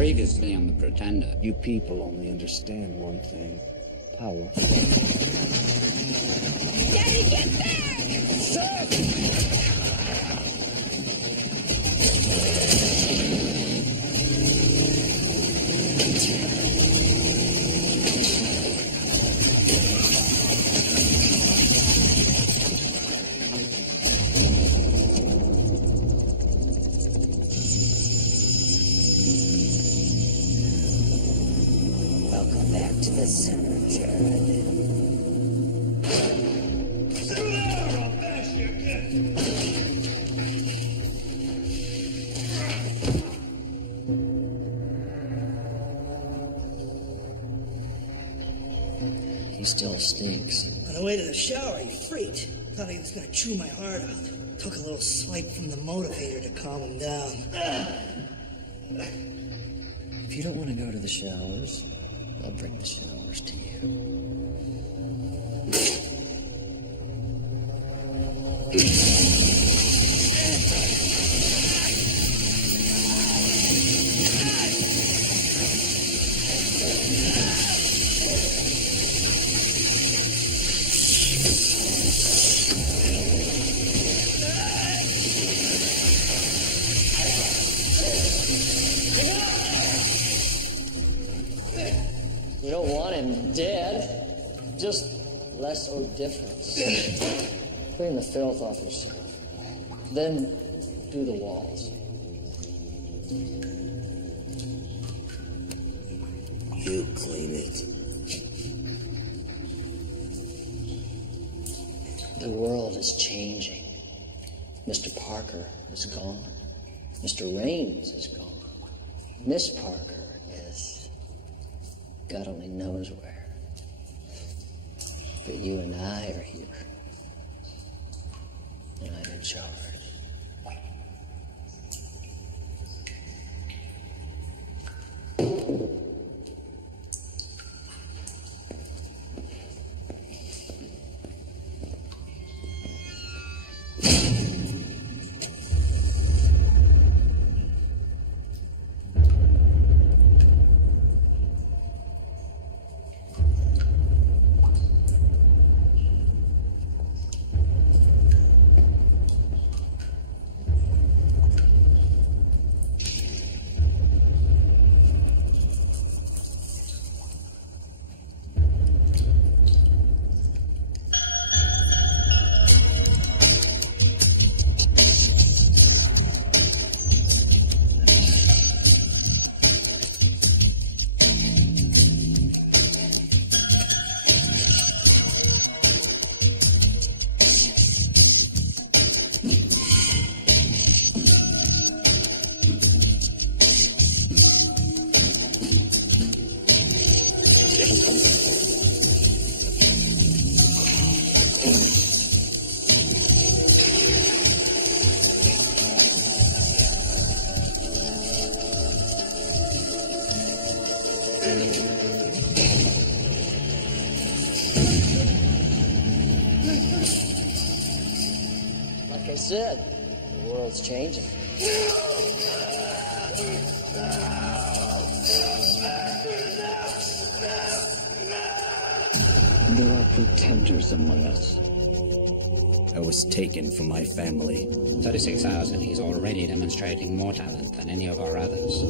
Previously on the Pretender. You people only understand one thing. Power. Daddy, get back! Stop! Welcome back to the center, Jared. He still stinks. On the way to the shower, he freaked. Thought he was gonna chew my heart out. Took a little swipe from the motivator to calm him down. If you don't want to go to the showers, I'll bring the showers to you. We don't want him dead, just less odoriferous. Clean the filth off yourself. Then do the walls. You clean it. The world is changing. Mr. Parker is gone. Mr. Raines is gone. Miss Parker is God only knows where. But you and I are here. And I'm in charge. Like I said, the world's changing. There are pretenders among us. I was taken from my family. 36 hours and he's already demonstrating more talent than any of our others.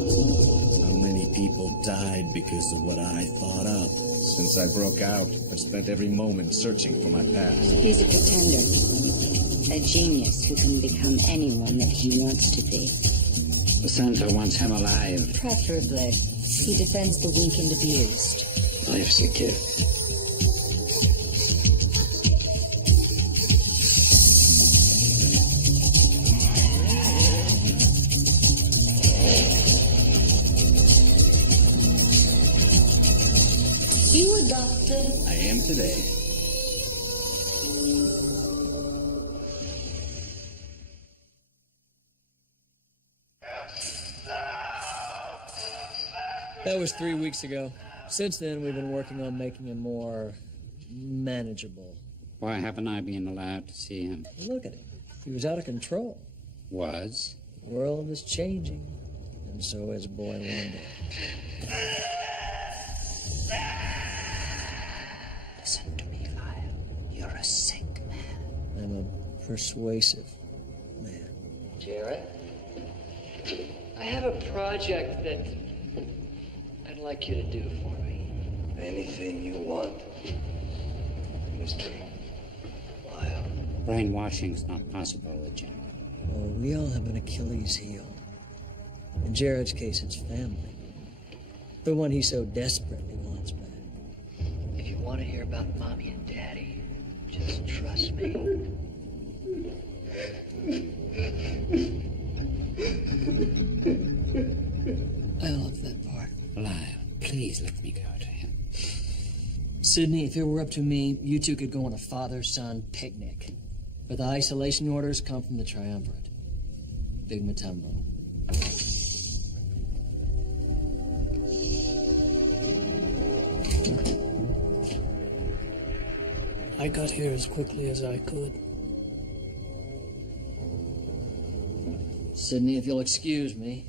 How many people died because of what I thought up? Since I broke out, I've spent every moment searching for my past. He's a pretender. A genius who can become anyone that he wants to be. The center wants him alive. Preferably. He defends the weak and abused. Life's a gift. You a doctor? I am today. That was 3 weeks ago. Since then, we've been working on making him more manageable. Why haven't I been allowed to see him? Look at him. He was out of control. Was? The world is changing, and and so is Boy Wonder. Listen to me, Lyle. You're a sick man. I'm a persuasive man. Jarrett, I have a project that I'd like you to do for me. Anything you want, Mr. Lyle. Brainwashing's not possible with Jared. Oh, we all have an Achilles heel. In Jared's case, it's family. The one he so desperately wants back. If you want to hear about Mommy and Daddy, just trust me. I love that part. Lyle, please let me go to him. Sydney, if it were up to me, you two could go on a father-son picnic. But the isolation orders come from the triumvirate. Big Matumbo. I got here as quickly as I could. Sydney, if you'll excuse me.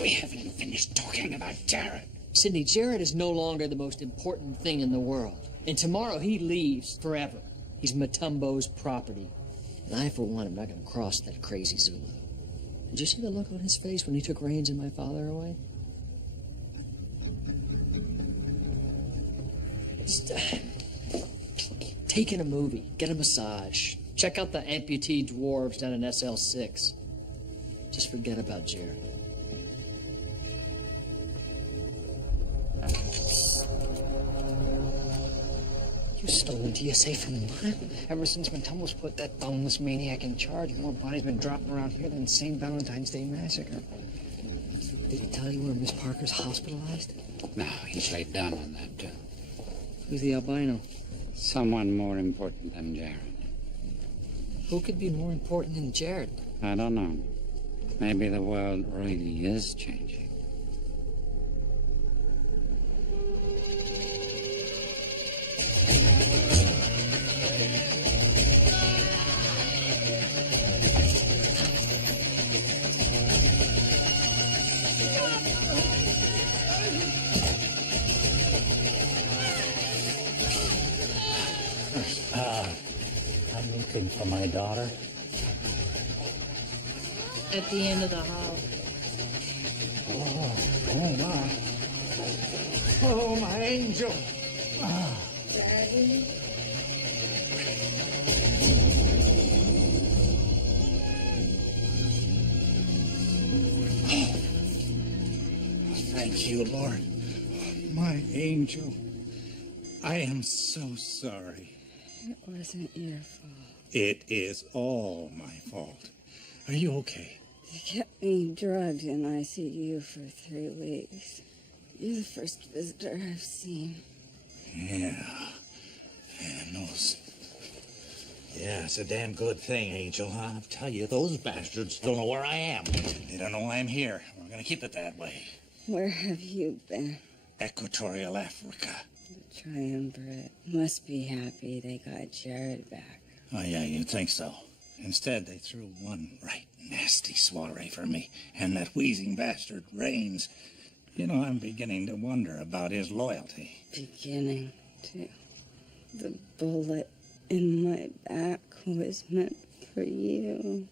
We haven't finished talking about Jared. Sydney, Jared is no longer the most important thing in the world. And tomorrow he leaves forever. He's Matumbo's property. And I, for one, am not going to cross that crazy Zulu. Did you see the look on his face when he took Rains and my father away? Just, take in a movie, get a massage, check out the amputee dwarves down in SL6. Just forget about Jared. You stolen TSA from what? Ever since Matumbo's put that boneless maniac in charge, more bodies been dropping around here than St. Valentine's Day Massacre. Did he tell you where Miss Parker's hospitalized? No, he's laid down on that, too. Who's the albino? Someone more important than Jared. Who could be more important than Jared? I don't know. Maybe the world really is changing. I'm looking for my daughter. At the end of the hall. Oh my. Oh, my angel. Daddy? Thank you, Lord. My angel. I am so sorry. It wasn't your fault. It is all my fault. Are you okay? They kept me drugged in ICU for 3 weeks. You're the first visitor I've seen. Yeah. And those... Yeah, it's a damn good thing, Angel. I'll tell you, those bastards don't know where I am. They don't know I'm here. We're gonna keep it that way. Where have you been? Equatorial Africa. The triumvirate must be happy they got Jared back. Oh, yeah, you'd think so. Instead, they threw one right nasty soiree for me. And that wheezing bastard, Rains. You know, I'm beginning to wonder about his loyalty. Beginning to. The bullet in my back was meant for you.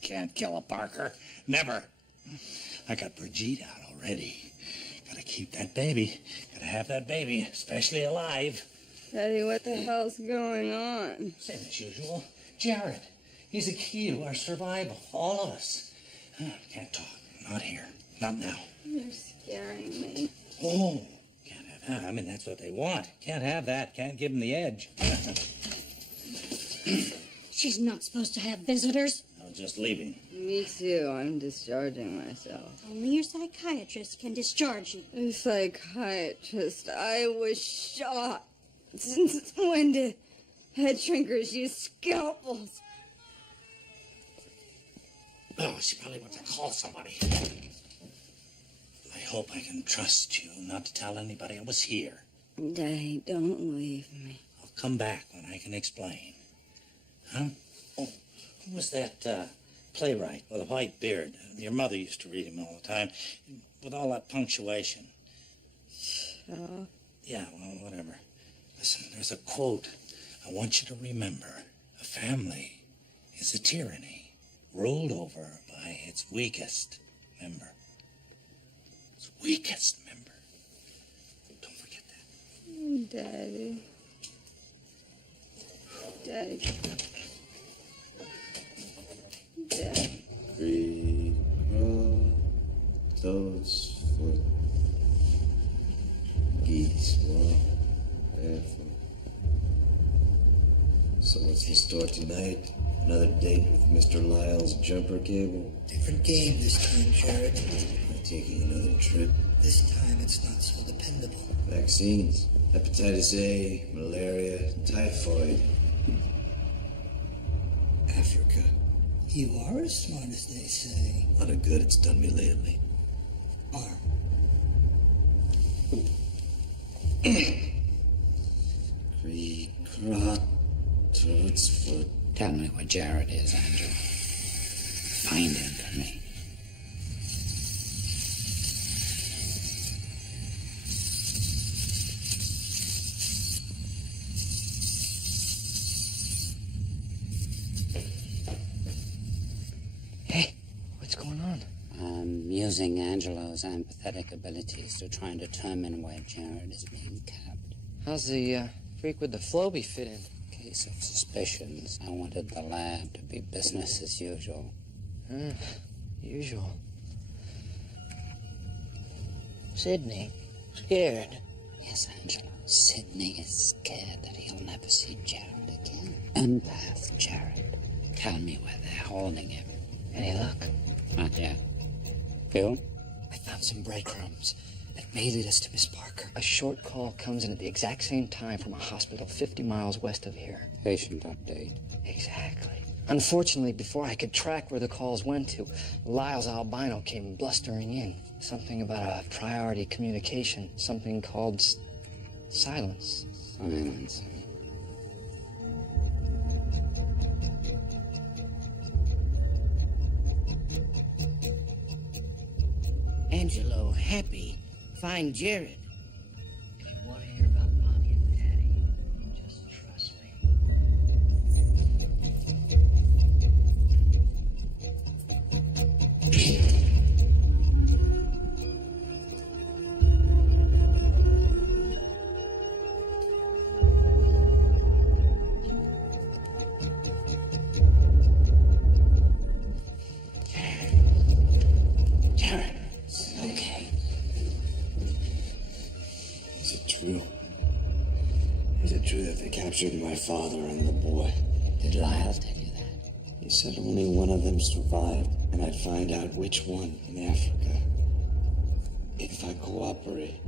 Can't kill a Parker. Never. I got Brigitte out already. Gotta keep that baby. Gotta have that baby, especially alive. Daddy, what the hell's going on? Same as usual. Jared. He's the key to our survival. All of us. Can't talk. Not here. Not now. You're scaring me. Oh, can't have that. I mean, that's what they want. Can't have that. Can't give them the edge. She's not supposed to have visitors. I was just leaving. Me too. I'm discharging myself. Only your psychiatrist can discharge you. A psychiatrist. I was shot. Since when did head shrinkers use scalpels? Oh, she probably wants to call somebody. I hope I can trust you not to tell anybody I was here. Daddy, don't leave me. I'll come back when I can explain. Huh? Oh, who was that playwright with a white beard. Your mother used to read him all the time, with all that punctuation. Yeah, well, whatever. Listen, there's a quote I want you to remember. A family is a tyranny ruled over by its weakest member. Its weakest member. Don't forget that. Daddy. Daddy. Daddy. Creek, crawl, toes, foot, geese, walk, barefoot. So what's in store tonight? Another date with Mr. Lyle's jumper cable? Different game this time, Jared. Am I taking another trip? This time it's not so dependable. Vaccines. Hepatitis A, malaria, typhoid. Africa. You are as smart as they say. A lot of good it's done me lately. Arm. Creek, crawl, toes, foot. Tell me where Jared is, Angela. Find him for me. Hey, what's going on? I'm using Angelo's empathetic abilities to try and determine where Jared is being kept. How's the freak with the Floby fit in? Case of suspicions, I wanted the lab to be business as usual. Usual. Sydney, scared. Yes, Angelo. Sidney is scared that he'll never see Jared again. Empath Jared. Tell me where they're holding him. Any luck? Not yet. Phil? I found some breadcrumbs that may lead us to Miss Parker. A short call comes in at the exact same time from a hospital 50 miles west of here. Patient update. Exactly. Unfortunately, before I could track where the calls went to, Lyle's albino came blustering in. Something about a priority communication. Something called silence. Silence. Angelo, happy. Find Jared. If you want to hear about Mommy and Daddy, just trust me. Jared. Okay. Is it true? Is it true that they captured my father and the boy? Did Lyle tell you that? He said only one of them survived, and I'd find out which one in Africa. If I cooperate.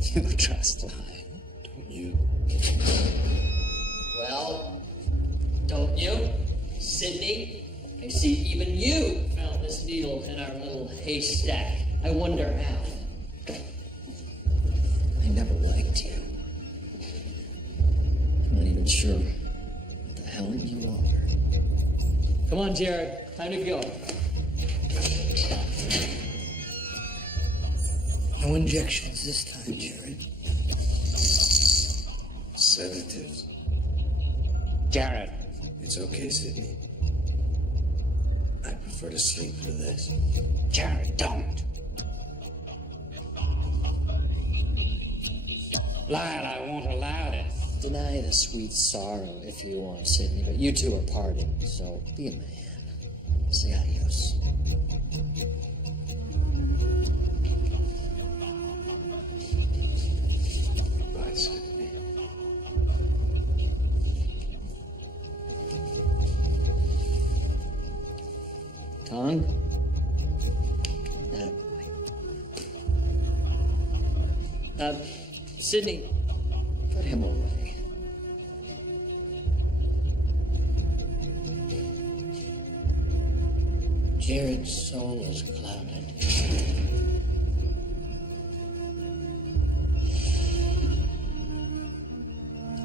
You trust Lyle? Don't you? Well, don't you? Sydney? I see even you found this needle in our little haystack. I wonder how. I never liked you. I'm not even sure what the hell you are. Come on, Jared. Time to go. No injections this time, Jared. Sedatives. Jared. It's okay, Sydney. I prefer to sleep for this. Jared, don't. Lyle, I won't allow this. Deny the sweet sorrow if you want, Sydney, but you two are parting, so be a man. Say adios. Bye, Sydney. Tongue? Attaboy. Sydney, put him away. Jared's soul is clouded.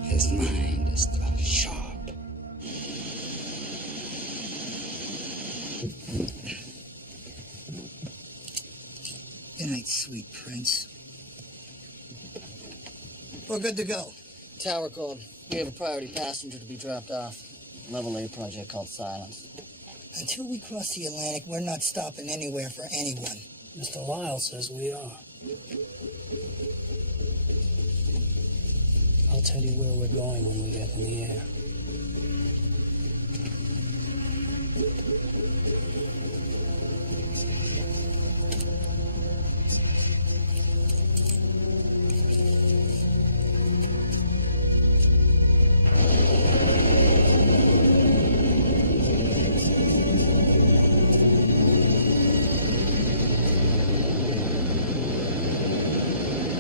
His mind is still sharp. Good night, sweet prince. We're good to go. Tower called. We have a priority passenger to be dropped off. Level A project called Silence. Until we cross the Atlantic, we're not stopping anywhere for anyone. Mr. Lyle says we are. I'll tell you where we're going when we get in the air.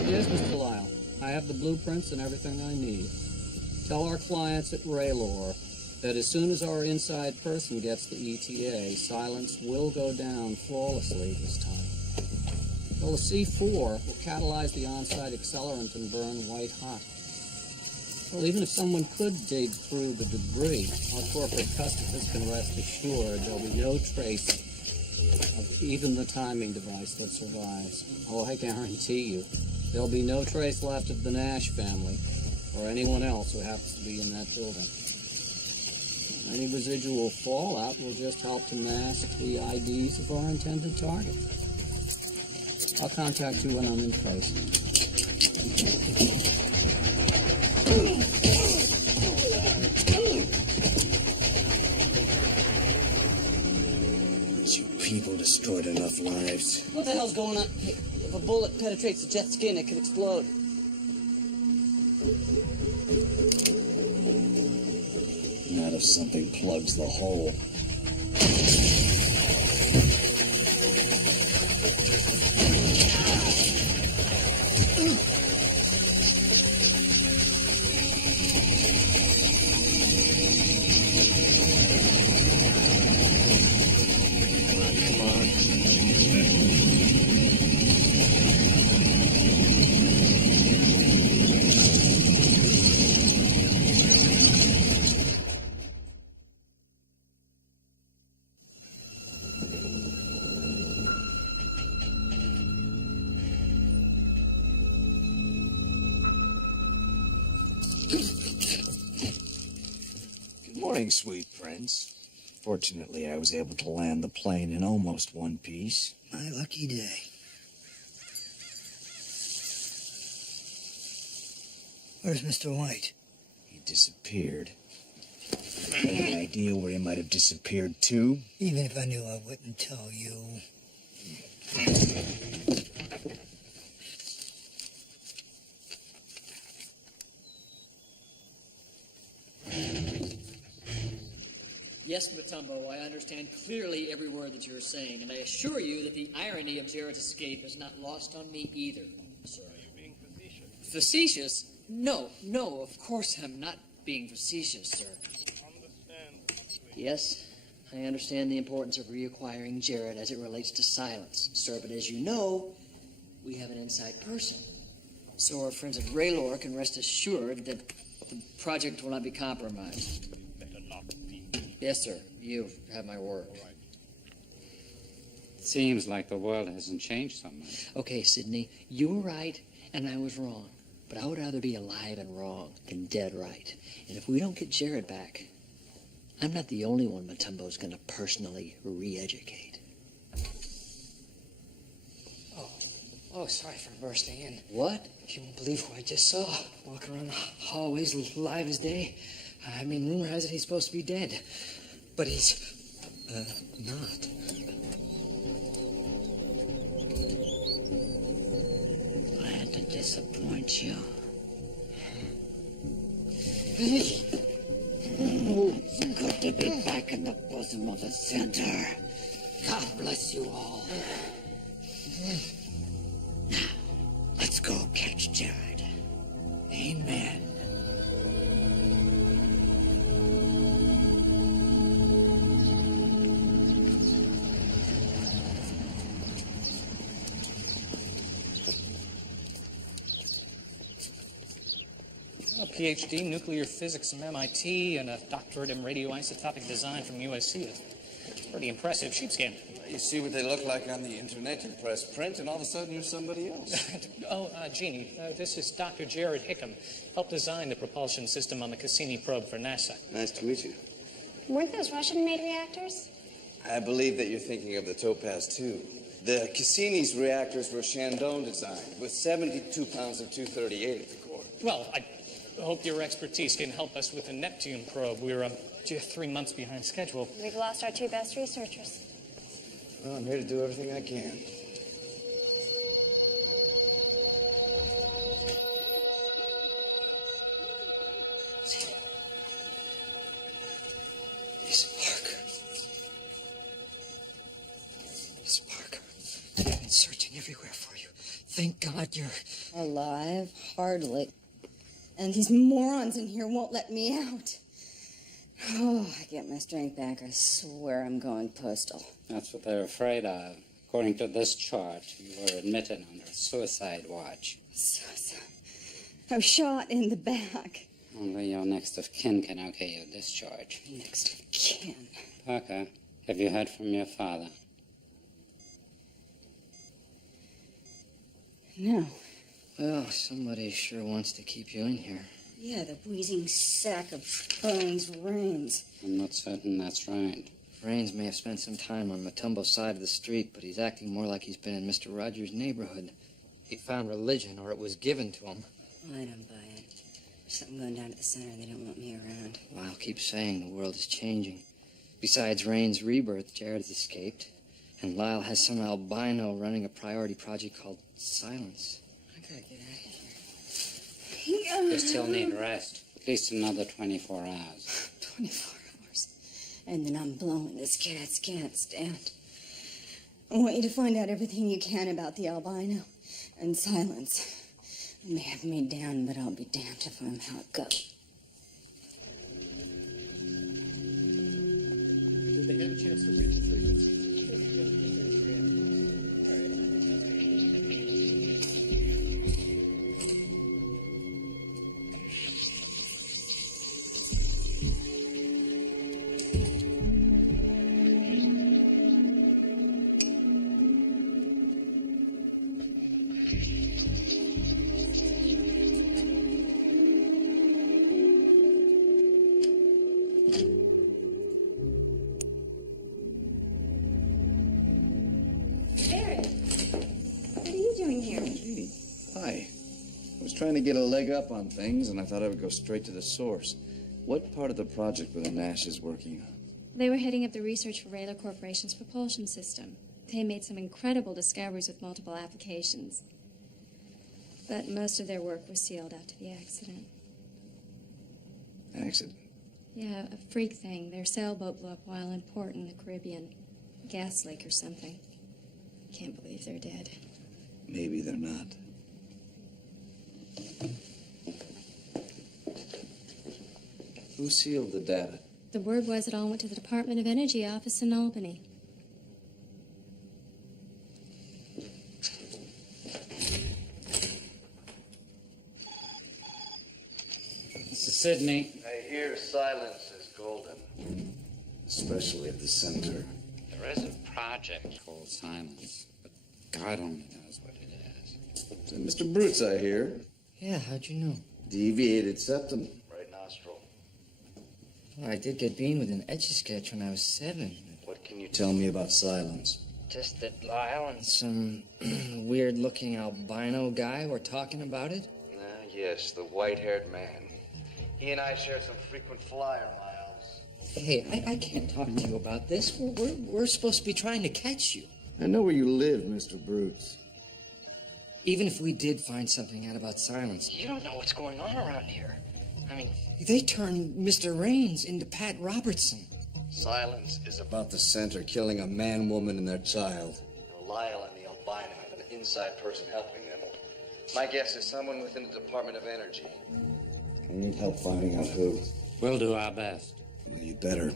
Yes, Mr. Lyle. I have the blueprints and everything I need. Tell our clients at Raylor that as soon as our inside person gets the ETA, Silence will go down flawlessly this time. Well, the C4 will catalyze the on-site accelerant and burn white hot. Well, even if someone could dig through the debris, our corporate customers can rest assured there'll be no trace of even the timing device that survives. Oh, I guarantee you, there'll be no trace left of the Nash family or anyone else who happens to be in that building. Any residual fallout will just help to mask the IDs of our intended target. I'll contact you when I'm in place. You people destroyed enough lives. What the hell's going on? If a bullet penetrates the jet's skin, it could explode. Not if something plugs the hole. Morning, sweet prince. Fortunately, I was able to land the plane in almost one piece. My lucky day. Where's Mr. White? He disappeared. Any idea where he might have disappeared to? Even if I knew, I wouldn't tell you. Yes, Matumbo, I understand clearly every word that you're saying, and I assure you that the irony of Jared's escape is not lost on me either, sir. Are you being facetious? Facetious? No, of course I'm not being facetious, sir. Yes, I understand the importance of reacquiring Jared as it relates to Silence, sir, but as you know, we have an inside person. So our friends at Raylor can rest assured that the project will not be compromised. Yes, sir. You have my word. It seems like the world hasn't changed so much. Okay, Sidney, you were right and I was wrong. But I would rather be alive and wrong than dead right. And if we don't get Jared back, I'm not the only one Matumbo's going to personally re-educate. Oh, sorry for bursting in. What? You won't believe who I just saw. Walking around the hallways live as day. I mean, rumor has it he's supposed to be dead. But he's, not. Glad to disappoint you. It's good to be back in the bosom of the center. God bless you all. Now, let's go catch Jared. Amen. A PhD in nuclear physics from MIT and a doctorate in radioisotopic design from USC. Pretty impressive sheepskin. You see what they look like on the internet, you press print, and all of a sudden you're somebody else. Jeannie, this is Dr. Jared Hickam. Helped design the propulsion system on the Cassini probe for NASA. Nice to meet you. Weren't those Russian-made reactors? I believe that you're thinking of the Topaz 2. The Cassini's reactors were Shandong designed, with 72 pounds of 238 at the core. Well, I hope your expertise can help us with the Neptune probe. We're 3 months behind schedule. We've lost our 2 best researchers. Well, I'm here to do everything I can. Miss Parker. Miss Parker. I've been searching everywhere for you. Thank God you're... Alive? Hardly. And these morons in here won't let me out. Oh, I get my strength back. I swear I'm going postal. That's what they're afraid of. According to this chart, you were admitted under suicide watch. Suicide? I was shot in the back. Only your next of kin can okay your discharge. Next of kin? Parker, have you heard from your father? No. Well, somebody sure wants to keep you in here. Yeah, the wheezing sack of bones Rains. I'm not certain that's right. Rains may have spent some time on Matumbo's side of the street, but he's acting more like he's been in Mr. Rogers' neighborhood. He found religion, or it was given to him. I don't buy it. There's something going down at the center. They don't want me around. Lyle keeps saying the world is changing. Besides Rain's rebirth, Jared's escaped. And Lyle has some albino running a priority project called Silence. I gotta get out of here. You still need rest. At least another 24 hours. 24 hours. And then I'm blowing this cat's can't stand. I want you to find out everything you can about the albino and Silence. You may have me down, but I'll be damned if I'm how it goes. Did they have a chance to reach the frequency? Trying to get a leg up on things, and I thought I would go straight to the source. What part of the project were the Nashes working on? They were heading up the research for Raylo Corporation's propulsion system. They made some incredible discoveries with multiple applications. But most of their work was sealed after the accident. Accident? Yeah, a freak thing. Their sailboat blew up while in port in the Caribbean. A gas leak or something. Can't believe they're dead. Maybe they're not. Who sealed the data? The word was it all went to the Department of Energy office in Albany. This is Sydney. I hear Silence is golden. Especially at the center. There is a project called Silence, but God only knows what it is. Mr. Brutes, I hear. Yeah, how'd you know? Deviated septum. Right nostril. Well, I did get beamed with an Etch-a-Sketch when I was 7. What can you tell me about Silence? Just that Lyle and some weird-looking albino guy were talking about it. Yes, the white-haired man. He and I shared some frequent flyer miles. Hey, I can't talk to you about this. We're supposed to be trying to catch you. I know where you live, Mr. Brutes. Even if we did find something out about Silence, you don't know what's going on around here. I mean, they turned Mr. Raines into Pat Robertson. Silence is about the center, killing a man, woman, and their child. Lyle and the albino have an inside person helping them. My guess is someone within the Department of Energy. I need help finding out who. We'll do our best. Well, you better,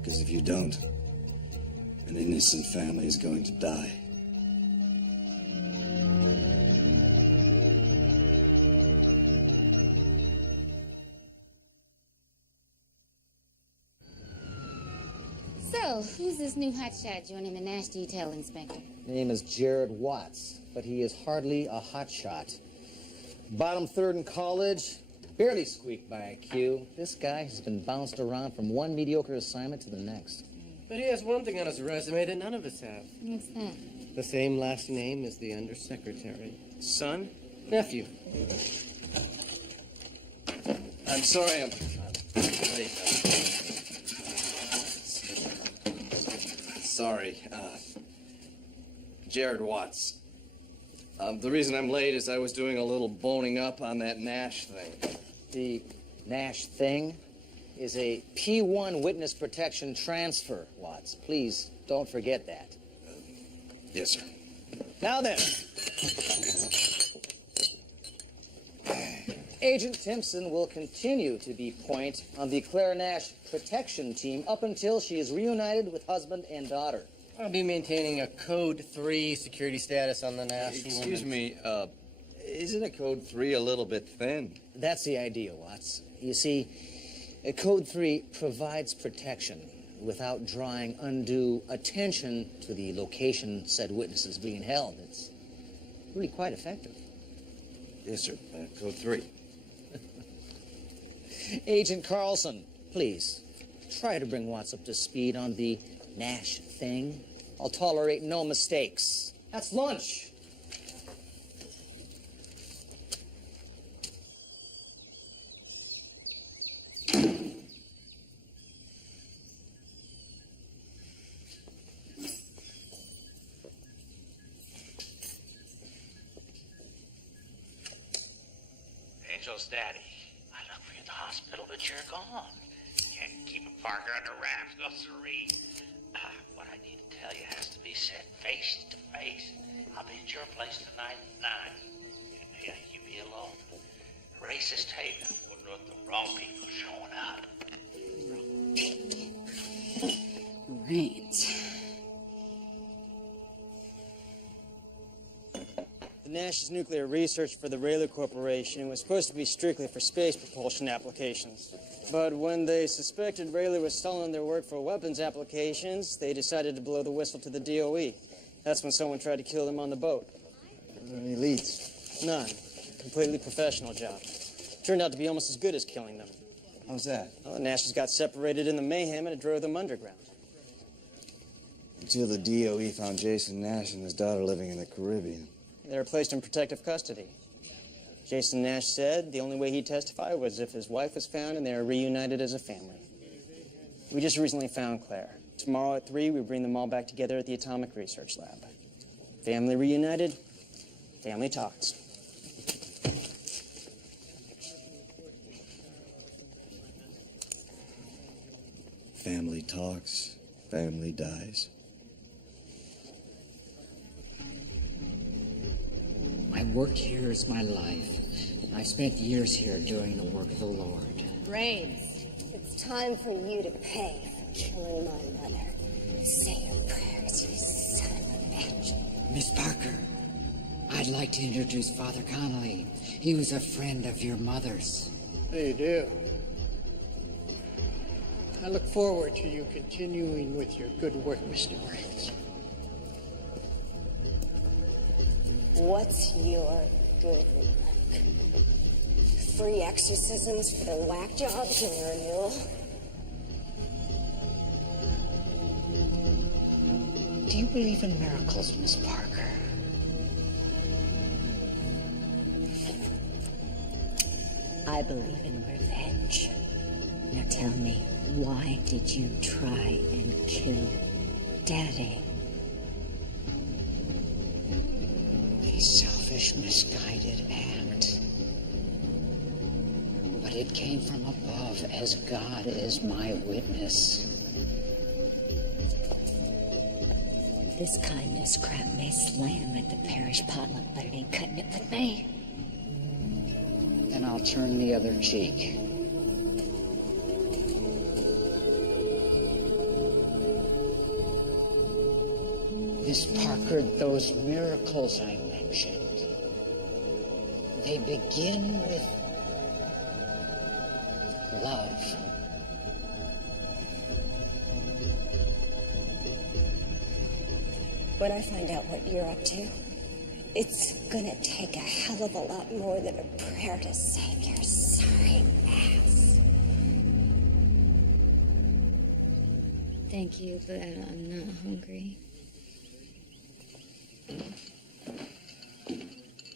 because if you don't, an innocent family is going to die. So, So, who's this new hotshot joining the Nash detail, Inspector? Name is Jared Watts, but he is hardly a hotshot. Bottom third in college, barely squeaked by IQ. This guy has been bounced around from one mediocre assignment to the next. But he has one thing on his resume that none of us have. What's that? The same last name as the undersecretary. Son? Nephew. I'm sorry, I'm late. Sorry. Jared Watts. The reason I'm late is I was doing a little boning up on that Nash thing. The Nash thing is a P1 witness protection transfer, Watts. Please don't forget that. Yes, sir. Now then. Agent Timpson will continue to be point on the Claire Nash protection team up until she is reunited with husband and daughter. I'll be maintaining a Code 3 security status on the Nash. Excuse me, isn't a Code 3 a little bit thin? That's the idea, Watts. You see, Code 3 provides protection without drawing undue attention to the location said witness is being held. It's really quite effective. Yes, sir. Code 3. Agent Carlson, please, try to bring Watts up to speed on the Nash thing. I'll tolerate no mistakes. That's lunch. Angel's daddy. I looked for you at the hospital, but you're gone. Can't keep a Parker under wraps, no siree. What I need to tell you has to be said face to face. I'll be at your place tonight at 9. You be alone. Racist tape wouldn't want the wrong people showing up. Right. The Nash's nuclear research for the Rayler Corporation was supposed to be strictly for space propulsion applications. But when they suspected Rayler was stalling their work for weapons applications, they decided to blow the whistle to the DOE. That's when someone tried to kill them on the boat. Are there any leads? None. Completely professional job. Turned out to be almost as good as killing them. How's that? Well, the Nashes got separated in the mayhem and it drove them underground. Until the DOE found Jason Nash and his daughter living in the Caribbean. They were placed in protective custody. Jason Nash said the only way he'd testify was if his wife was found and they were reunited as a family. We just recently found Claire. Tomorrow at 3, we bring them all back together at the Atomic Research Lab. Family reunited, family talks. Family talks, family dies. My work here is my life. I've spent years here doing the work of the Lord. Brains, it's time for you to pay for killing my mother. Say your prayers, you son of a bitch. Miss Parker, I'd like to introduce Father Connolly. He was a friend of your mother's. How you do? I look forward to you continuing with your good work, Mr. Brains. What's your good work? Free exorcisms for the whack jobs in your renewal? Do you believe in miracles, Miss Parker? I believe in revenge. Now tell me, why did you try and kill Daddy? A selfish, misguided act. But it came from above, as God is my witness. This kindness crap may slam at the parish potluck, but it ain't cutting it with me. Then I'll turn the other cheek. Miss Parker, those miracles I mentioned, they begin with love. When I find out what you're up to, it's gonna take a hell of a lot more than a prayer to save your sorry ass. Thank you, but I'm not hungry.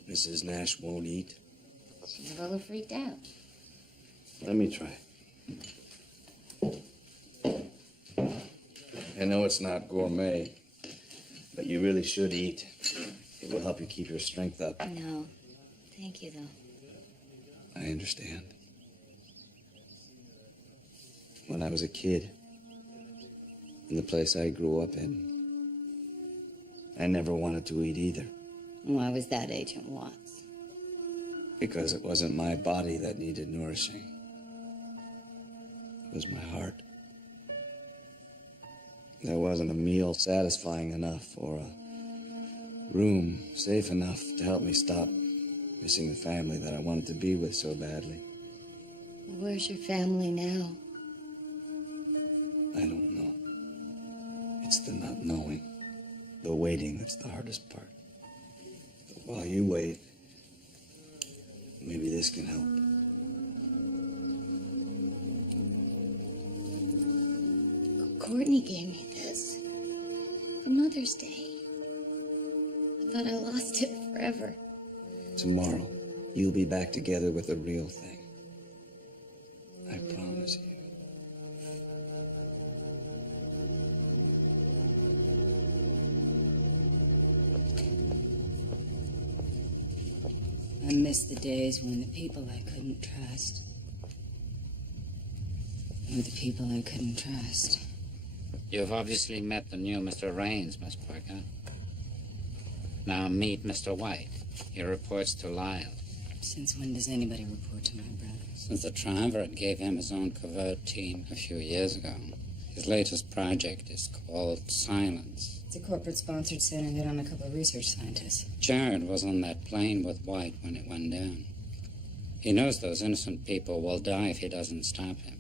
Mrs. Nash won't eat. She's a little freaked out. Let me try. I know it's not gourmet, but you really should eat. It will help you keep your strength up. No. Thank you, though. I understand. When I was a kid, in the place I grew up in, I never wanted to eat either. Why was that, Agent Watts? Because it wasn't my body that needed nourishing. It was my heart. There wasn't a meal satisfying enough or a room safe enough to help me stop missing the family that I wanted to be with so badly. Where's your family now? I don't know. It's the not knowing, the waiting that's the hardest part. But while you wait, maybe this can help. Courtney gave me this for Mother's Day. I thought I lost it forever. Tomorrow, you'll be back together with the real thing. I promise you. I miss the days when the people I couldn't trust were the people I couldn't trust. You've obviously met the new Mr. Raines, Miss Parker. Now meet Mr. White. He reports to Lyle. Since when does anybody report to my brother? Since the triumvirate gave him his own covert team a few years ago. His latest project is called Silence. It's a corporate-sponsored set and hit on a couple of research scientists. Jared was on that plane with White when it went down. He knows those innocent people will die if he doesn't stop him.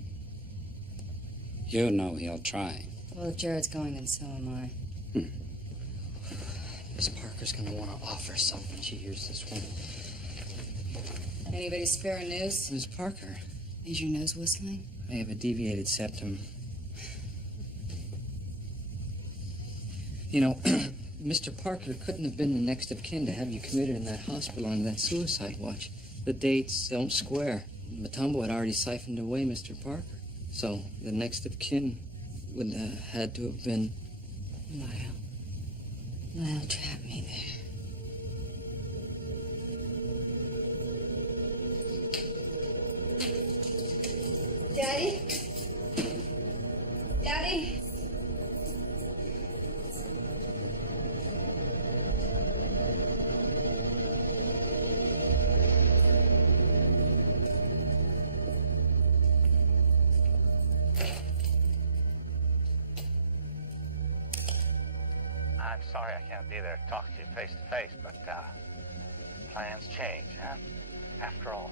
You know he'll try. Well, if Jared's going, then so am I. Miss Parker's gonna want to offer something when she hears this one. Anybody spare a noose? Miss Parker. Is your nose whistling? I have a deviated septum. You know, Mr. Parker couldn't have been the next of kin to have you committed in that hospital under that suicide watch. The dates don't square. Matumbo had already siphoned away Mr. Parker. So the next of kin would have had to have been... Lyle. Lyle trapped me there. Daddy? Daddy? I'm sorry I can't be there to talk to you face to face, but plans change, huh? After all,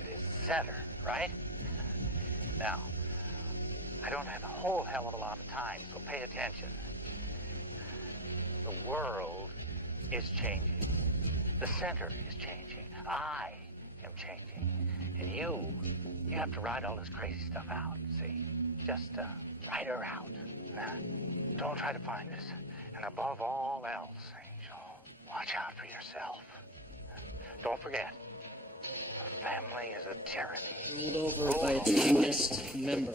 it is the center, right? Now, I don't have a whole hell of a lot of time, so pay attention. The world is changing. The center is changing. I am changing. And you have to write all this crazy stuff out, see? Just write her out. Don't try to find us. And above all else, Angel, watch out for yourself. Don't forget, the family is a tyranny. Ruled over by its youngest member.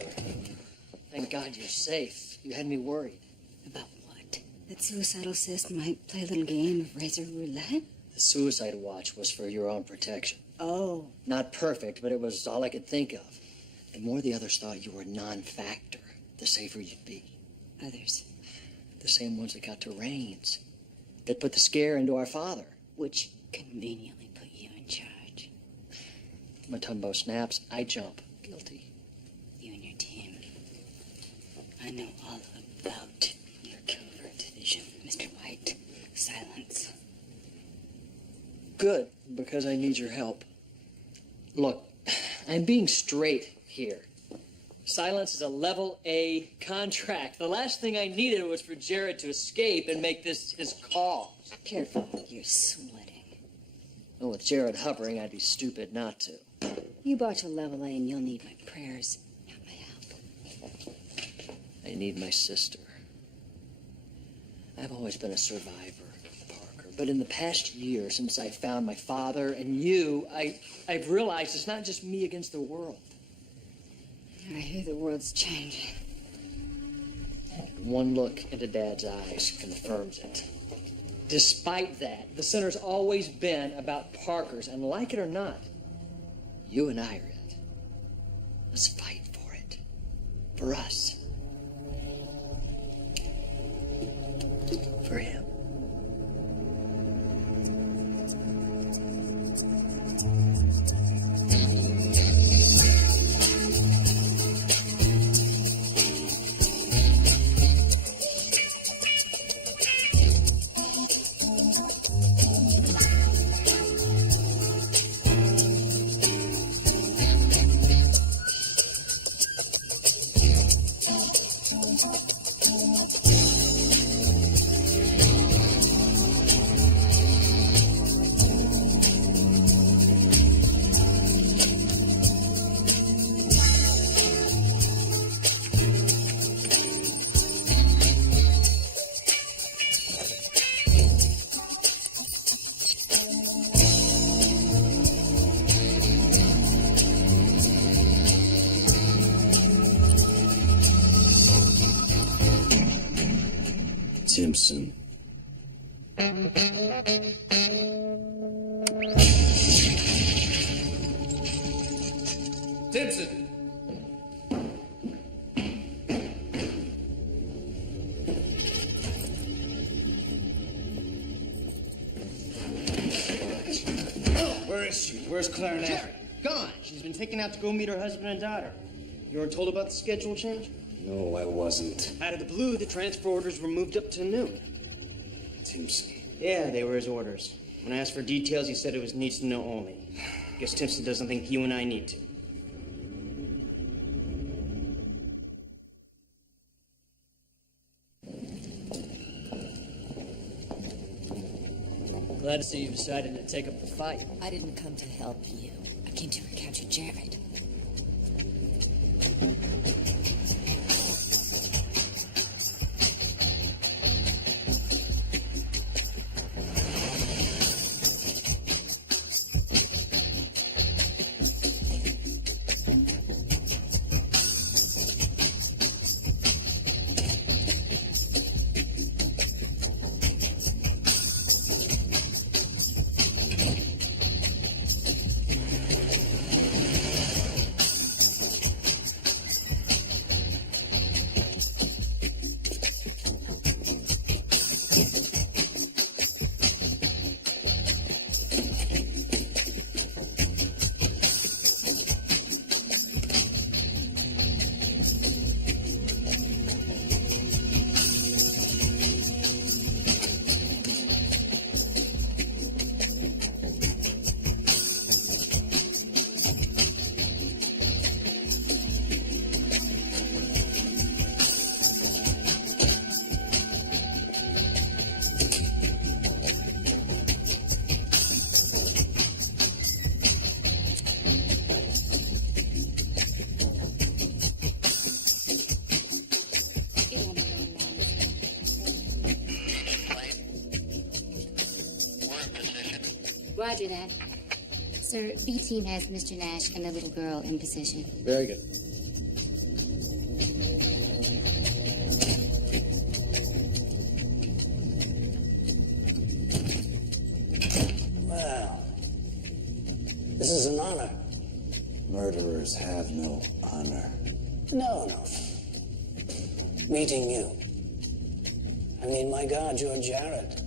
Thank God you're safe. You had me worried. About what? That suicidal cyst might play a little game of razor roulette? The suicide watch was for your own protection. Oh. Not perfect, but it was all I could think of. The more the others thought you were non-factor, the safer you'd be. Others? The same ones that got to Raines. That put the scare into our father. Which conveniently put you in charge. Matumbo snaps, I jump. Guilty. You and your team. I know all about your covert division, Mr. White. Silence. Good, because I need your help. Look, I'm being straight here. Silence is a level A contract. The last thing I needed was for Jared to escape and make this his call. Careful, you're sweating. Oh, with Jared hovering, I'd be stupid not to. You brought to level A and you'll need my prayers. I need my sister. I've always been a survivor, Parker. But in the past year, since I found my father and you, I've realized it's not just me against the world. I hear the world's changing. One look into Dad's eyes confirms it. Despite that, the center's always been about Parker's, and like it or not, you and I are it. Let's fight for it. For us. For him. Simpson. Simpson! Where is she? Where's Claire now? Jared, gone. She's been taken out to go meet her husband and daughter. You weren't told about the schedule change? No, I wasn't. Out of the blue, the transfer orders were moved up to noon. Simpson. Yeah, they were his orders. When I asked for details, he said it was needs to know only. Guess Timpson doesn't think you and I need to. Glad to see you decided to take up the fight. I didn't come to help you. I came to recapture Jared. Roger that. Sir, B-Team has Mr. Nash and the little girl in position. Very good. Well, this is an honor. Murderers have no honor. No. Meeting you. I mean, my God, you're Jared.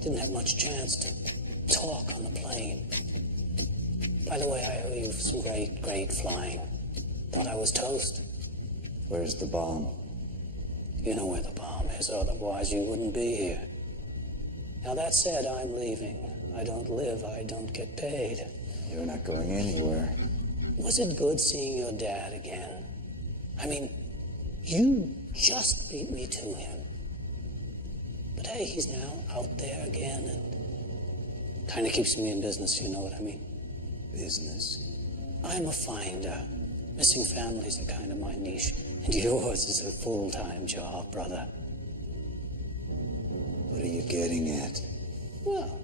Didn't have much chance to talk on the plane. By the way, I owe you some great flying. Thought I was toast. Where's the bomb? You know where the bomb is, otherwise you wouldn't be here. Now, that said, I'm leaving. I don't live, I don't get paid. You're not going anywhere. Was it good seeing your dad again? I mean, you just beat me to him. But hey, he's now out there again and kind of keeps me in business, you know what I mean? Business? I'm a finder. Missing families are kind of my niche. And yours is a full-time job, brother. What are you getting at? Well,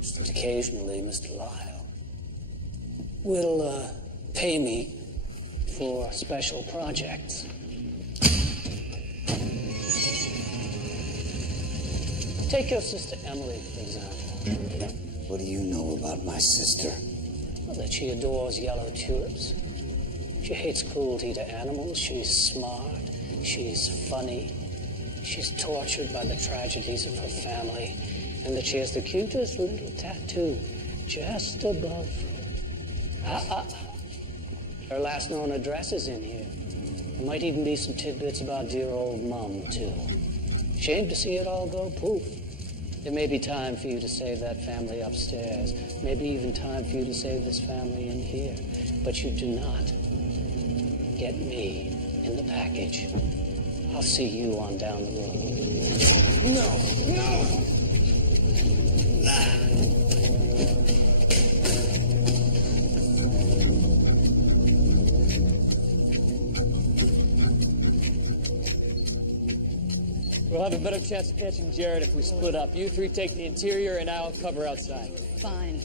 just occasionally, Mr. Lyle will pay me for special projects. Take your sister Emily, for example. What do you know about my sister? Well, that she adores yellow tulips. She hates cruelty to animals. She's smart. She's funny. She's tortured by the tragedies of her family. And that she has the cutest little tattoo just above. Her last known address is in here. There might even be some tidbits about dear old Mom, too. Shame to see it all go poof. There may be time for you to save that family upstairs. Maybe even time for you to save this family in here. But you do not get me in the package. I'll see you on down the road. No! No! We'll have a better chance of catching Jared if we split up. You three take the interior, and I'll cover outside. Fine.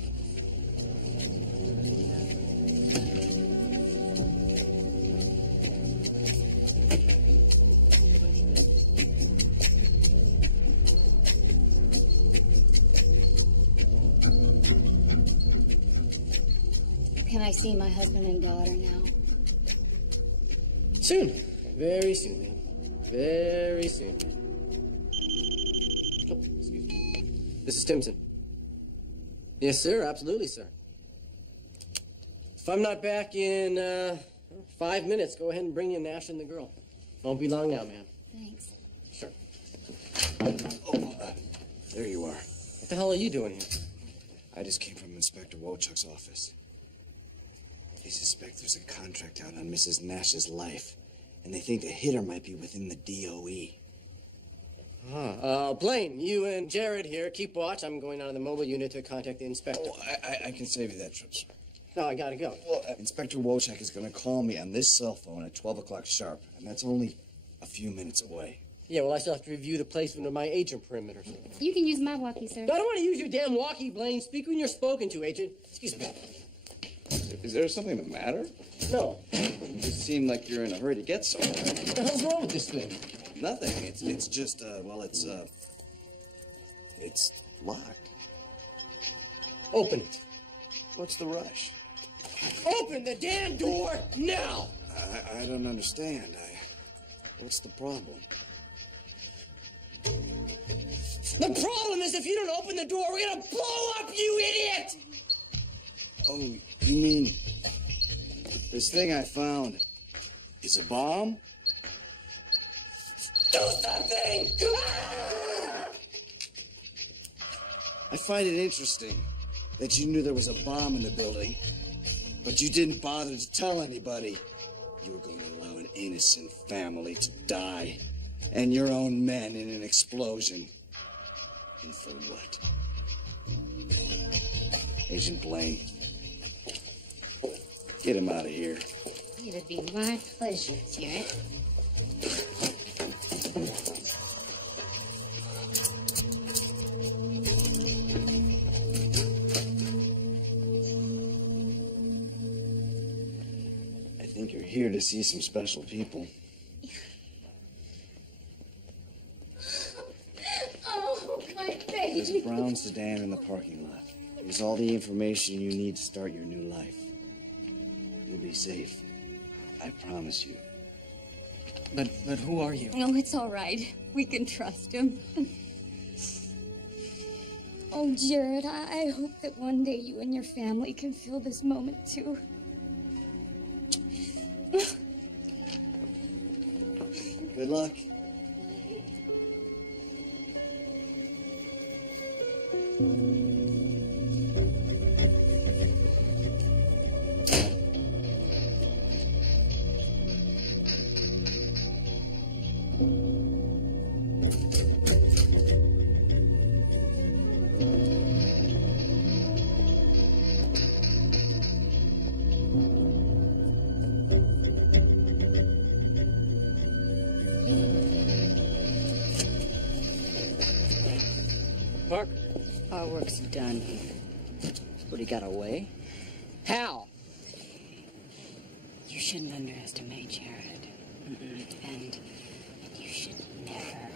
Can I see my husband and daughter now? Soon. Very soon, ma'am. Very soon. Oh, excuse me. This is Stimson. Yes, sir. Absolutely, sir. If I'm not back in 5 minutes, go ahead and bring in Nash and the girl. Won't be long now, ma'am. Thanks. Sure. There you are. What the hell are you doing here? I just came from Inspector Wojciech's office. They suspect there's a contract out on Mrs. Nash's life, and they think the hitter might be within the DOE. Blaine, you and Jared here, keep watch. I'm going out of the mobile unit to contact the inspector. Oh, I can save you that trip, sir. No, I gotta go. Well, Inspector Wojciech is going to call me on this cell phone at 12 o'clock sharp, and that's only a few minutes away. Yeah, well, I still have to review the placement of my agent perimeter. You can use my walkie, sir. I don't want to use your damn walkie, Blaine. Speak when you're spoken to, agent. Excuse me. Is there something the matter? No. You seem like you're in a hurry to get somewhere. What the hell's wrong with this thing? Nothing. It's just, it's locked. Open it. What's the rush? Open the damn door now! I don't understand. What's the problem? The problem is if you don't open the door, we're gonna blow up, you idiot! Oh, you mean this thing I found is a bomb? Do something! I find it interesting that you knew there was a bomb in the building, but you didn't bother to tell anybody. You were going to allow an innocent family to die, and your own men in an explosion. And for what? Agent Blaine, get him out of here. It'd be my pleasure, Jared. I think you're here to see some special people. Oh, my There's a baby. brown sedan in the parking lot. There's all the information you need to start your new life. You'll be safe. I promise you. But who are you? No, it's all right. We can trust him. Oh, Jared, I hope that one day you and your family can feel this moment, too. Good luck. Parker? Our work's done. What, he got away? How? You shouldn't underestimate Jared. And you should never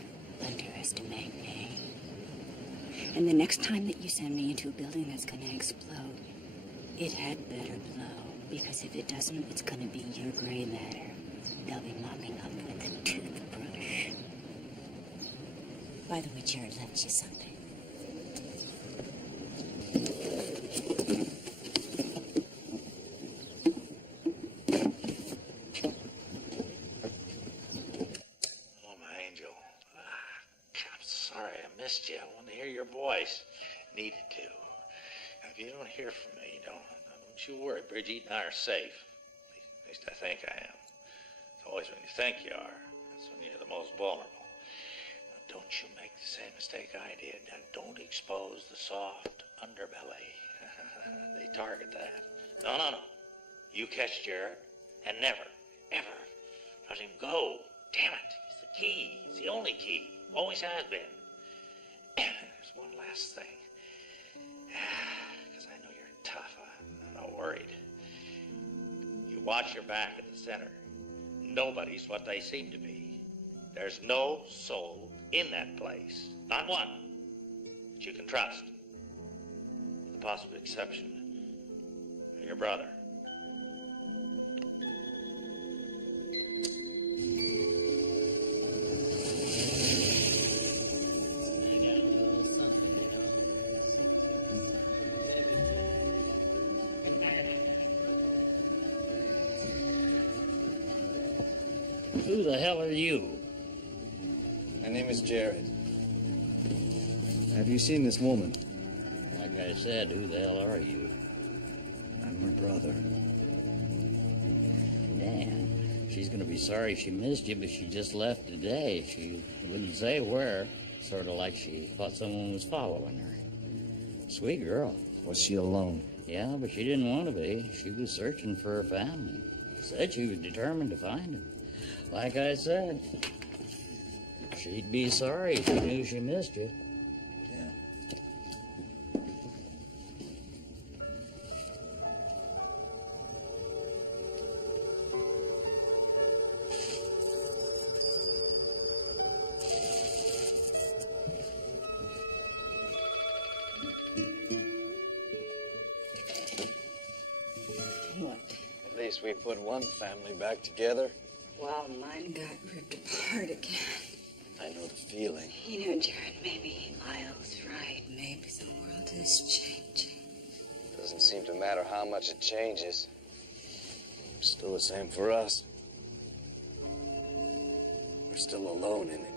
underestimate me. And the next time that you send me into a building that's gonna explode, it had better blow. Because if it doesn't, it's gonna be your gray matter. They'll be mopping up with a toothbrush. By the way, Jared left you something. Oh, my angel. I'm sorry I missed you. I want to hear your voice. Needed to. If you don't hear from me, don't you worry. Brigitte and I are safe. At least I think I am. It's always when you think you are. That's when you're the most vulnerable. Now, don't you make the same mistake I did. And don't expose the soft underbelly. They target that. No. You catch Jared and never, ever let him go. Damn it. He's the key. He's the only key. Always has been. There's one last thing. Because I know you're tough. I'm not worried. You watch your back at the center. Nobody's what they seem to be. There's no soul in that place. Not one that you can trust. With the possible exception of your brother. Who the hell are you? My name is Jared. Have you seen this woman? Like I said, who the hell are you? I'm her brother. Dan, she's gonna be sorry she missed you, but she just left today. She wouldn't say where. Sort of like she thought someone was following her. Sweet girl. Was she alone? Yeah, but she didn't want to be. She was searching for her family. Said she was determined to find them. Like I said, she'd be sorry if she knew she missed you. What? At least we put one family back together. Well, mine got ripped apart again. I know the feeling. You know, Jared, maybe Lyle's right. Maybe the world is changing. Doesn't seem to matter how much it changes. Still the same for us. We're still alone in it.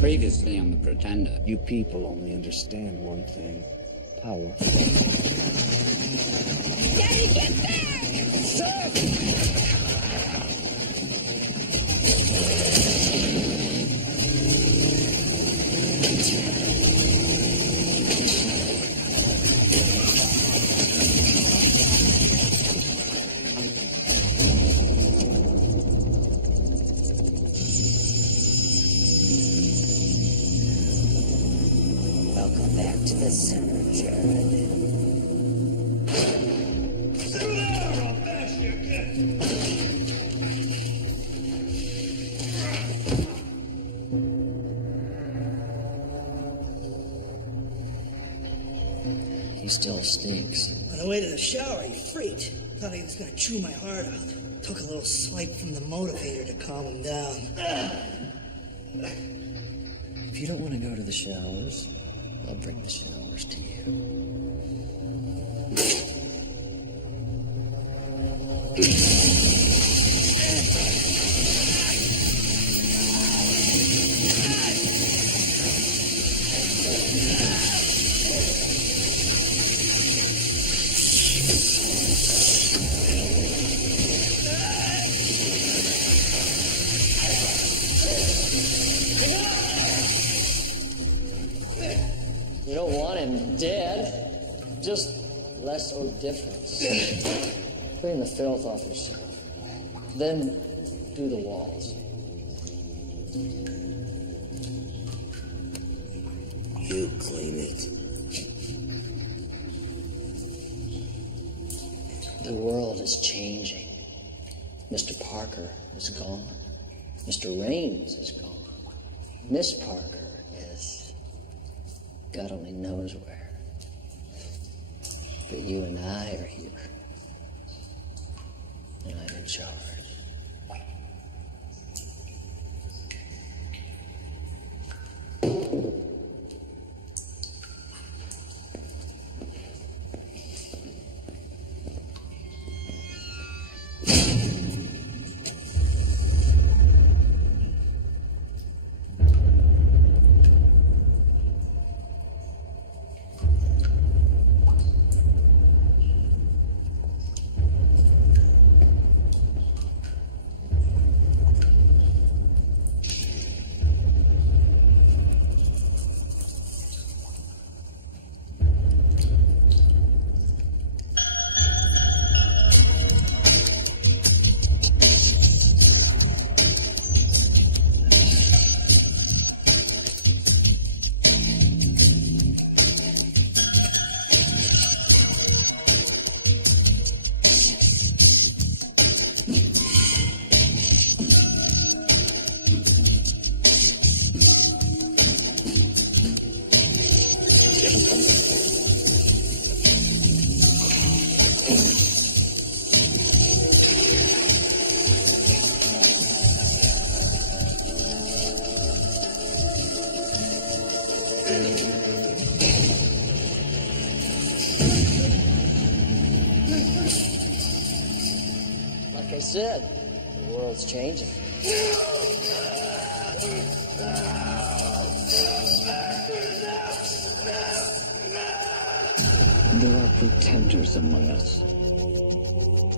Previously on The Pretender. You people only understand one thing. Power. Daddy, get back! Stop! Welcome back to the center, Jared. he still stinks. On the way to the shower, he freaked. Thought he was gonna chew my heart out. Took a little swipe from the motivator to calm him down. If you don't want to go to the showers, I'll bring the showers to you. You don't want him dead, just less difference. Clean the filth off yourself. Then do the walls. You clean it. The world is changing. Mr. Parker is gone. Mr. Raines is gone. Miss Parker is God only knows where. But you and I are here. And I'm in charge. Like I said, the world's changing. There are pretenders among us.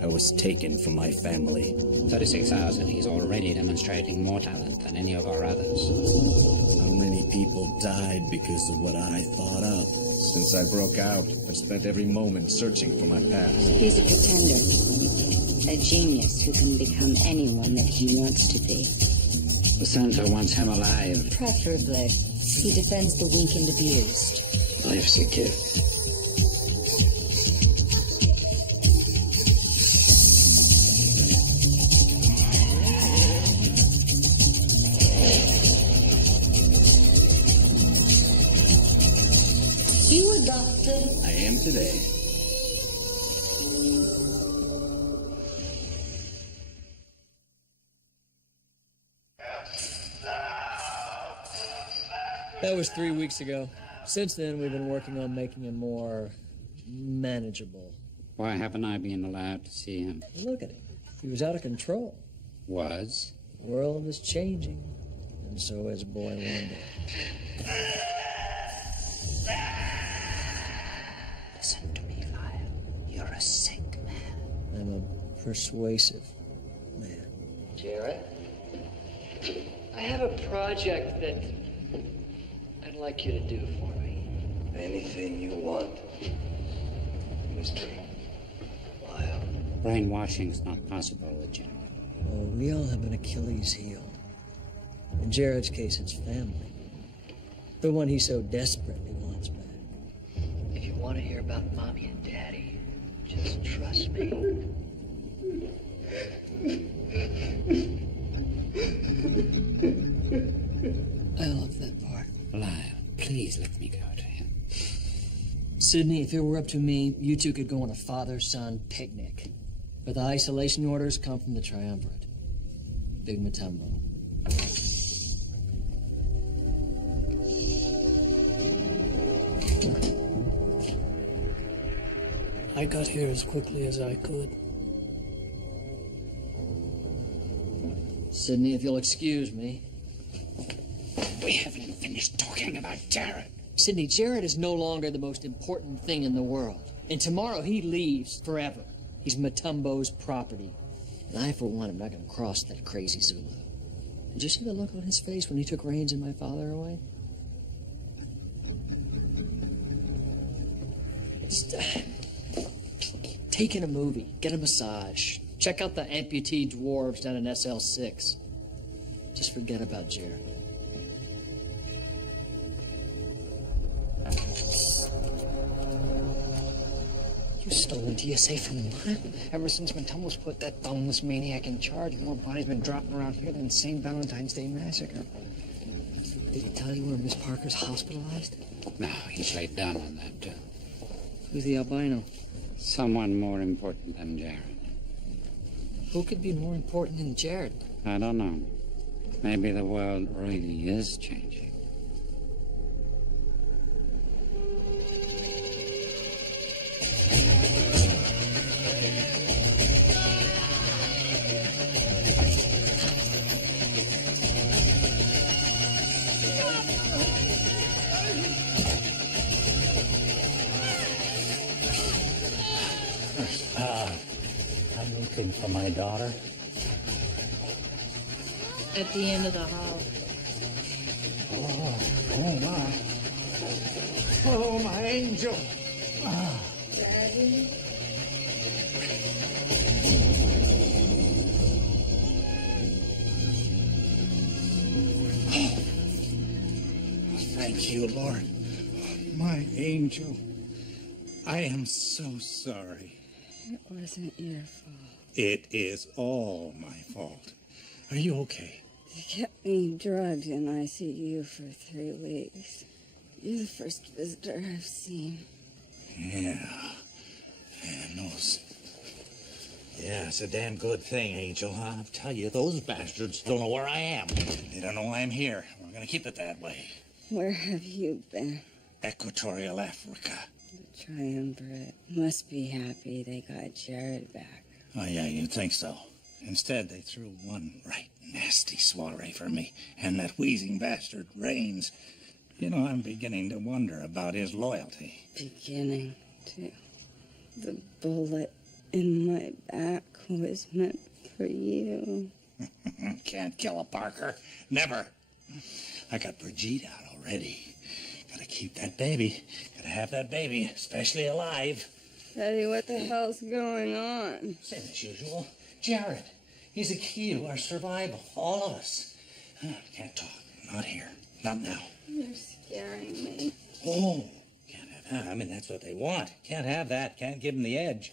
I was taken from my family. 36,000. He's already demonstrating more talent than any of our others. How many people died because of what I thought up? Since I broke out, I've spent every moment searching for my past. He's a pretender. A genius who can become anyone that he wants to be. The center wants him alive. Preferably. He defends the weak and abused. Life's a gift. You a doctor? I am today. That was 3 weeks ago. Since then, we've been working on making him more manageable. Why haven't I been allowed to see him? Look at him. He was out of control. Was? The world is changing, and so is Boy Wonder. Listen to me, Lyle. You're a sick man. I'm a persuasive man. Jarrett, I have a project that I'd like you to do for me. Anything you want, Mr. Lyle. Brainwashing's not possible with Jim. Oh, we all have an Achilles heel. In Jared's case, it's family. The one he so desperately wants back. If you want to hear about Mommy and Daddy, just trust me. I love that part. Lyle, please let me go to him. Sydney, if it were up to me, you two could go on a father-son picnic. But the isolation orders come from the triumvirate. Big Matumbo. I got here as quickly as I could. Sydney, if you'll excuse me. We haven't finished talking about Jared. Sydney, Jared is no longer the most important thing in the world. And tomorrow he leaves forever. He's Matumbo's property. And I, for one, am not going to cross that crazy Zulu. Did you see the look on his face when he took Rains and my father away? Just, take in a movie, get a massage, check out the amputee dwarves down in SL6. Just forget about Jared. You stolen TSA from what? Ever since Matumbo's put that boneless maniac in charge, more bodies been dropping around here than St. Valentine's Day Massacre. Did he tell you where Miss Parker's hospitalized? No, he's laid down on that, too. Who's the albino? Someone more important than Jared. Who could be more important than Jared? I don't know. Maybe the world really is changing. I'm looking for my daughter. At the end of the hall. Oh my. Oh, my angel. Daddy? Thank you, Lord. My angel. I am so sorry. It wasn't your fault. It is all my fault. Are you okay? They kept me drugged in ICU for 3 weeks. You're the first visitor I've seen. Yeah. And those... Yeah, it's a damn good thing, Angel. I'll tell you, those bastards don't know where I am. They don't know I'm here. We're gonna keep it that way. Where have you been? Equatorial Africa. The triumvirate must be happy they got Jared back. Oh, yeah, you'd think so. Instead, they threw one right nasty soiree for me. And that wheezing bastard, Rains. You know, I'm beginning to wonder about his loyalty. Beginning to. The bullet in my back was meant for you. Can't kill a Parker. Never. I got Brigitte out already. Gotta keep that baby. Gotta have that baby, especially alive. Daddy, what the hell's going on? Same as usual. Jared. He's the key to our survival. All of us. Can't talk. Not here. Not now. You're scaring me. Oh, can't have that. I mean, that's what they want. Can't have that. Can't give them the edge.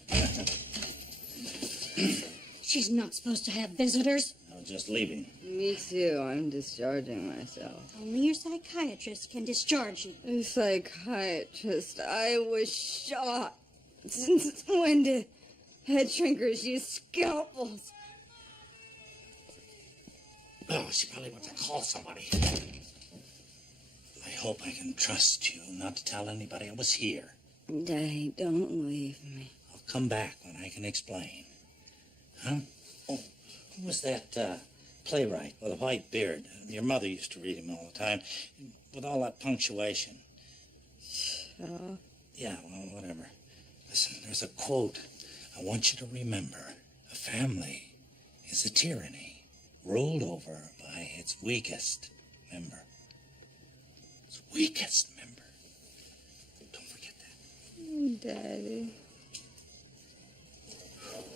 She's not supposed to have visitors. I was just leaving. Me too. I'm discharging myself. Only your psychiatrist can discharge you. A psychiatrist? I was shot. Since when did head shrinkers use scalpels? Oh, she probably wants to call somebody. I hope I can trust you not to tell anybody I was here. Daddy, don't leave me. I'll come back when I can explain. Huh? Oh, who was that playwright with a white beard? Your mother used to read him all the time, with all that punctuation. Yeah, well, whatever. Listen, there's a quote I want you to remember. A family is a tyranny ruled over by its weakest member. Its weakest member. Don't forget that. Daddy.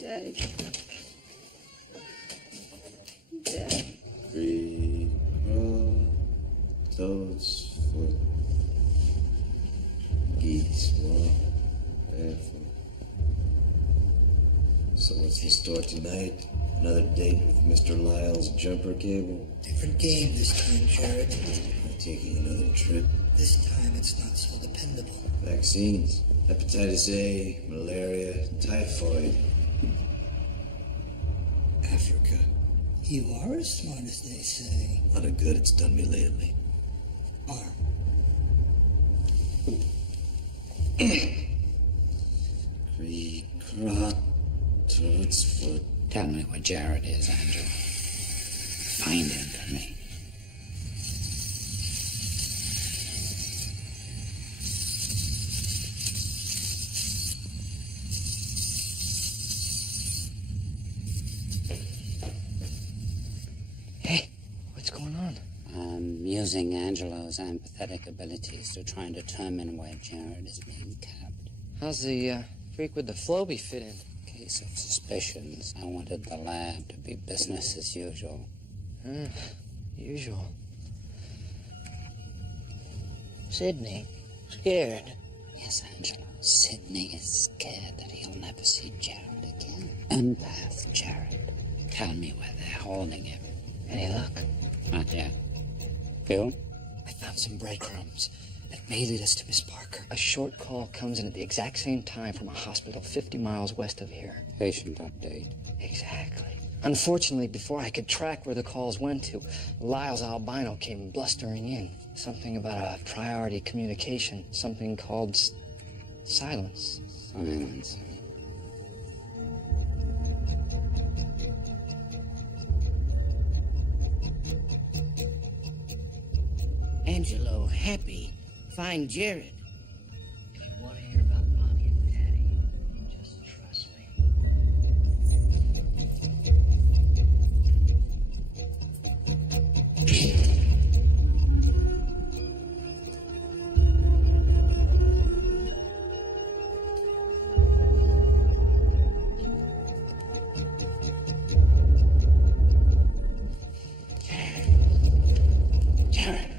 Daddy. Daddy. Creep, crawl, toes, foot, geese, walk, barefoot. So what's in store tonight? Another date with Mr. Lyle's jumper cable? Different game this time, Jared. Taking another trip? This time it's not so dependable. Vaccines? Hepatitis A, malaria, typhoid. Africa. You are as smart as they say. A lot of good it's done me lately. Creek, Toad's foot. Tell me where Jared is, Angela. Find him for me. Hey, what's going on? I'm using Angelo's empathetic abilities to try and determine where Jared is being kept. How's the freak with the Floby fit in? Case of suspicions, I wanted the lab to be business as usual. Usual. Sydney, scared? Yes, Angelo. Sydney is scared that he'll never see Jared again. Empath Jared. Tell me where they're holding him. Any luck? Not yet. Phil? I found some breadcrumbs that may lead us to Miss Parker. A short call comes in at the exact same time from a hospital 50 miles west of here. Patient update. Exactly. Unfortunately, before I could track where the calls went to, Lyle's albino came blustering in. Something about a priority communication. Something called silence. Silence. Angelo, happy. Find Jared. If you want to hear about Mommy and Daddy, just trust me. Jared.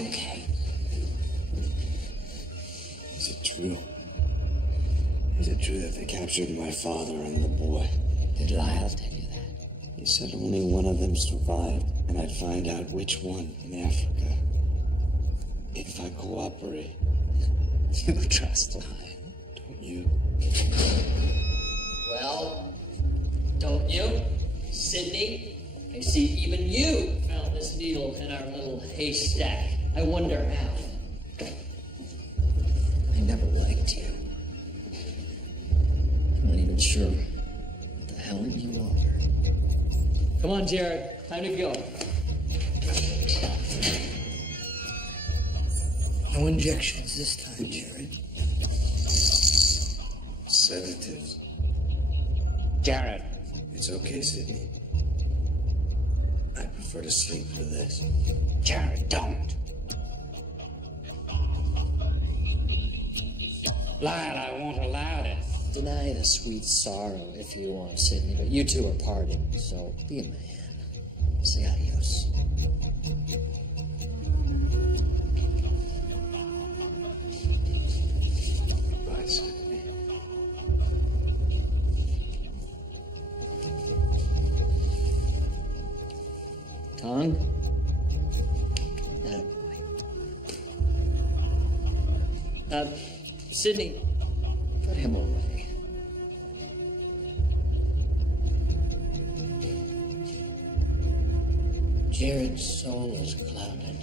Okay. Is it true? Is it true that they captured my father and the boy? Did Lyle tell you that? He said only one of them survived, and I'd find out which one in Africa. If I cooperate. You trust Lyle? Don't you? Well, don't you? Sydney? I see even you found this needle in our little haystack. I wonder how. I never liked you. I'm not even sure what the hell you are. Come on, Jared. Time to go. No injections this time, Jared. Sedatives. Jared. It's okay, Sydney. I prefer to sleep for this. Jared, don't. Lyle, I won't allow this. Deny the sweet sorrow if you want, Sydney, but you two are parting, so be a man. Say adios. Bye, Sydney. Tongue? Sydney, put him away. Jared's soul is clouded.